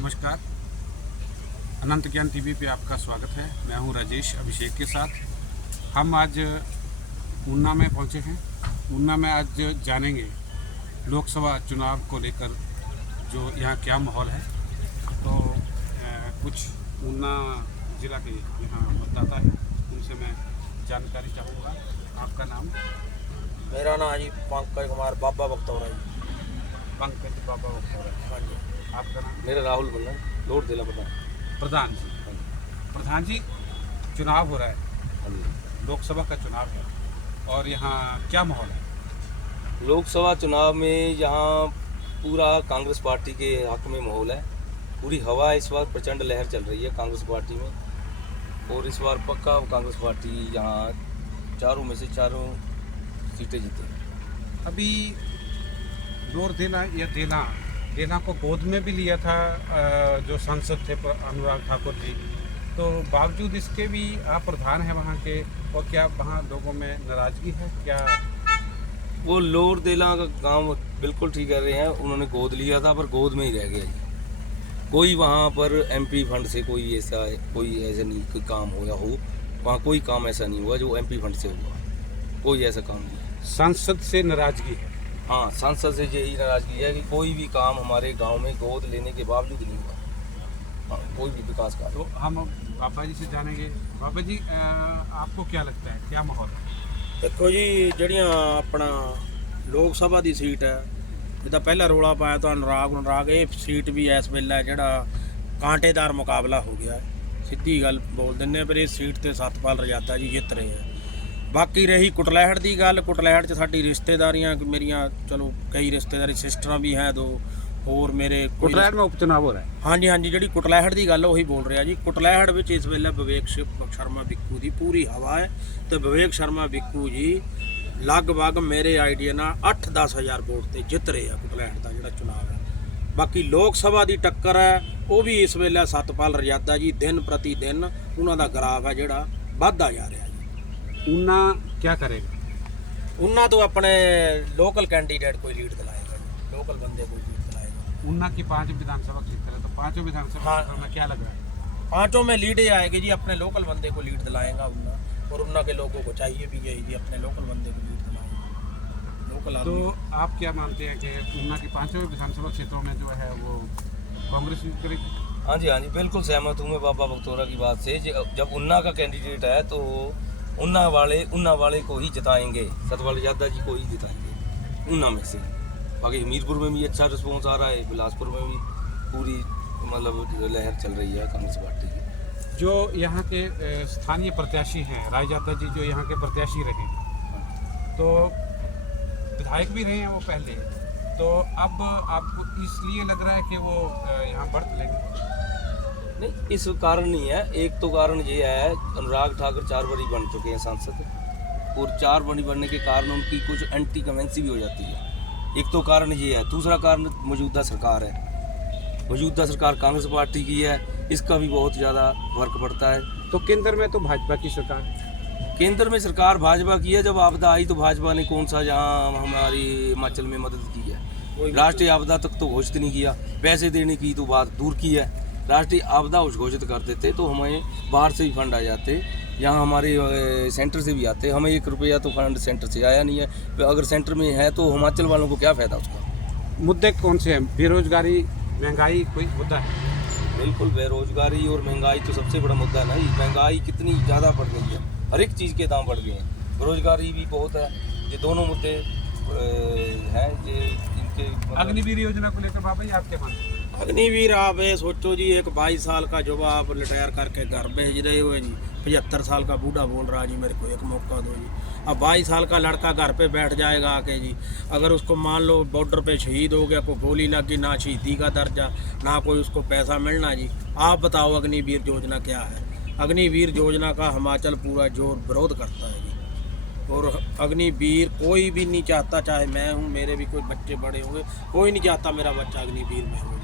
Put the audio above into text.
नमस्कार, अनंत ज्ञान टीवी पे आपका स्वागत है। मैं हूं राजेश अभिषेक के साथ। हम आज ऊना में पहुंचे हैं। ऊना में आज जानेंगे लोकसभा चुनाव को लेकर जो यहाँ क्या माहौल है। तो कुछ ऊना ज़िला के यहाँ मतदाता है, उनसे मैं जानकारी चाहूँगा। आपका नाम? मेरा नाम जी पंकज कुमार बाबा बख्तौरा जी। पंकज बाबा बख्तौरा। हाँ जी। आपका नाम? मेरा राहुल बल्ला, लोड जिला प्रधान जी। प्रधान जी, चुनाव हो रहा है, लोकसभा का चुनाव है और यहाँ क्या माहौल है? लोकसभा चुनाव में यहाँ पूरा कांग्रेस पार्टी के हक में माहौल है। पूरी हवा इस बार प्रचंड लहर चल रही है कांग्रेस पार्टी में, और इस बार पक्का कांग्रेस पार्टी यहाँ चारों में से चारों सीटें जीते। अभी जोर देना या देना को गोद में भी लिया था जो सांसद थे अनुराग ठाकुर जी, तो बावजूद इसके भी आप प्रधान हैं वहाँ के, और क्या वहाँ लोगों में नाराजगी है क्या? वो लोर देला का गांव बिल्कुल ठीक कह रहे हैं, उन्होंने गोद लिया था पर गोद में ही रह गया जी। कोई वहाँ पर एमपी फंड से कोई ऐसा नहीं कोई काम हुआ हो, वहाँ कोई काम ऐसा नहीं हुआ जो एमपी फंड से हुआ, कोई ऐसा काम नहीं। सांसद से नाराजगी है? हाँ, सांसद से यही नाराजगी है कि कोई भी काम हमारे गांव में गोद लेने के बावजूद नहीं हुआ। हाँ, कोई भी विकास कार्य। तो हम बाबा जी से जानेंगे। बाबा जी, आपको क्या लगता है, क्या माहौल है? देखो जी, ਜਿਹੜੀਆਂ ਆਪਣਾ ਲੋਕ ਸਭਾ ਦੀ ਸੀਟ ਹੈ, ਜਿੱਦਾਂ ਪਹਿਲਾਂ ਰੋਲਾ ਪਾਇਆ ਤਾਂ ਅਨੁਰਾਗ ਇਹ ਸੀਟ ਵੀ ਇਸ ਵੇਲੇ ਜਿਹੜਾ ਕਾਂਟੇਦਾਰ ਮੁਕਾਬਲਾ ਹੋ ਗਿਆ ਹੈ। ਸਿੱਧੀ ਗੱਲ ਬੋਲ ਦਿੰਦੇ ਪਰ ਇਸ ਸੀਟ ਤੇ ਸਤਪਾਲ ਰਜਾਦਾ ਜੀ ਜਿੱਤ ਰਹੇ ਆ। ਬਾਕੀ ਰਹੀ ਕੁਟਲੈਹੜ ਦੀ ਗੱਲ, ਕੁਟਲੈਹੜ 'ਚ ਸਾਡੀ ਰਿਸ਼ਤੇਦਾਰੀਆਂ ਮੇਰੀਆਂ, ਚਲੋ ਕਈ ਰਿਸ਼ਤੇਦਾਰੀ ਸਿਸਟਰਾਂ ਵੀ ਹੈ ਦੋ, ਹੋਰ ਮੇਰੇ कुटलैहड़ में उपचुनाव हो रहा है? ਹਾਂਜੀ ਹਾਂਜੀ, ਜਿਹੜੀ ਕੁਟਲੈਹੜ ਦੀ ਗੱਲ ਉਹੀ ਬੋਲ ਰਿਹਾ ਜੀ। ਕੁਟਲੈਹੜ ਵਿੱਚ ਇਸ ਵੇਲੇ ਵਿਵੇਕ ਸ਼ਰਮਾ ਬਿੱਕੂ ਦੀ ਪੂਰੀ ਹਵਾ ਹੈ, ਤੇ ਵਿਵੇਕ ਸ਼ਰਮਾ ਬਿੱਕੂ ਜੀ ਲਗਭਗ ਮੇਰੇ ਆਈਡੀਆ ਨਾਲ 8-10 ਹਜ਼ਾਰ ਵੋਟ ਤੇ ਜਿੱਤ ਰਹੇ ਆ ਕੁਟਲੈਹੜ ਦਾ ਜਿਹੜਾ ਚੁਣਾਵ ਹੈ। ਬਾਕੀ ਲੋਕ ਸਭਾ ਦੀ ਟੱਕਰ ਹੈ, ਉਹ ਵੀ ਇਸ ਵੇਲੇ ਸਤਪਾਲ ਰਜਾਦਾ ਜੀ ਦਿਨ ਪ੍ਰਤੀ ਦਿਨ ਉਹਨਾਂ ਦਾ ਗ੍ਰਾਫ ਹੈ ਜਿਹੜਾ ਵੱਧਦਾ ਜਾ ਰਿਹਾ ਜੀ। ऊना क्या करेगा? ਉਹਨਾਂ ਤੋਂ ਆਪਣੇ ਲੋਕਲ कैंडिडेट कोई लीड दिलाएगा जी, लोकल बंदे कोई लीड दिलाएगा। ऊना की 5 विधानसभा क्षेत्र है, तो 5 विधानसभा हाँ। क्षेत्रों में क्या लग रहा है? पाँचों में लीड ही आएगी जी, अपने लोकल बंदे को लीड दिलाएगा उन्ना, और उन्ना के लोगों को चाहिए भी यही जी, अपने लोकल बंदे को लीड दिलाएगा। लोकल तो आदमी आप क्या मानते हैं कि ऊना की 5 विधानसभा क्षेत्रों में जो है वो कांग्रेस जीत करेगी? हाँ जी, बिल्कुल सहमत हूँ मैं बाबा बख्तौरा की बात से। जब उन्ना का कैंडिडेट है तो उन्ना वाले को ही जिताएंगे, सतपाल रजादा जी को ही जिताएंगे उन्ना में से। बाकी हमीरपुर में भी अच्छा रिस्पॉन्स आ रहा है, बिलासपुर में भी पूरी मतलब लहर चल रही है कांग्रेस पार्टी की। जो यहाँ के स्थानीय प्रत्याशी हैं, रायजादा जी जो यहाँ के प्रत्याशी रहे, तो विधायक भी रहे हैं वो पहले, तो अब आपको इसलिए लग रहा है कि वो यहाँ बढ़त लेंगे? नहीं, इस कारण नहीं है। एक तो कारण ये है, अनुराग ठाकुर 4 बारी बन चुके हैं सांसद, और 4 बारी बनने के कारण उनकी कुछ एंटी कमेंसी भी हो जाती है। एक तो कारण ये है। दूसरा कारण मौजूदा सरकार है, मौजूदा सरकार कांग्रेस पार्टी की है, इसका भी बहुत ज़्यादा फर्क पड़ता है। तो केंद्र में तो भाजपा की सरकार है। केंद्र में सरकार भाजपा की है। जब आपदा आई तो भाजपा ने कौन सा जहाँ हमारी हिमाचल में मदद की है? राष्ट्रीय आपदा तक तो घोषित नहीं किया। पैसे देने की तो बात दूर की है, राष्ट्रीय आपदा घोषित कर देते तो हमें बाहर से ही फंड आ जाते, यहाँ हमारे सेंटर से भी आते। हमें 1 रुपया तो फंड सेंटर से आया नहीं है। अगर सेंटर में है तो हिमाचल वालों को क्या फ़ायदा उसका? मुद्दे कौन से हैं? बेरोजगारी, महंगाई कोई मुद्दा है? बिल्कुल, बेरोजगारी और महंगाई तो सबसे बड़ा मुद्दा है ना। महंगाई कितनी ज़्यादा बढ़ गई है, हर एक चीज़ के दाम बढ़ गए हैं, बेरोजगारी भी बहुत है। ये दोनों मुद्दे हैं ये इनके। अग्निवीर योजना को लेकर बाबा जी आप क्या मानते हैं? अग्निवीर आप ये सोचो जी, एक 22 साल का युवा आप रिटायर करके घर भेज रहे हो जी, 75 साल का बूढ़ा बोल रहा जी मेरे को एक मौका दो जी। अब 22 साल का लड़का घर पे बैठ जाएगा आके जी, अगर उसको मान लो बॉर्डर पे शहीद हो गया, कोई गोली लगी, ना शहीदी का दर्जा, ना कोई उसको पैसा मिलना जी। आप बताओ अग्निवीर योजना क्या है? अग्निवीर योजना का हिमाचल पूरा जोर विरोध करता है जी, और अग्निवीर कोई भी नहीं चाहता, चाहे मैं हूँ, मेरे भी कोई बच्चे बड़े होंगे, कोई नहीं चाहता मेरा बच्चा अग्निवीर में हो।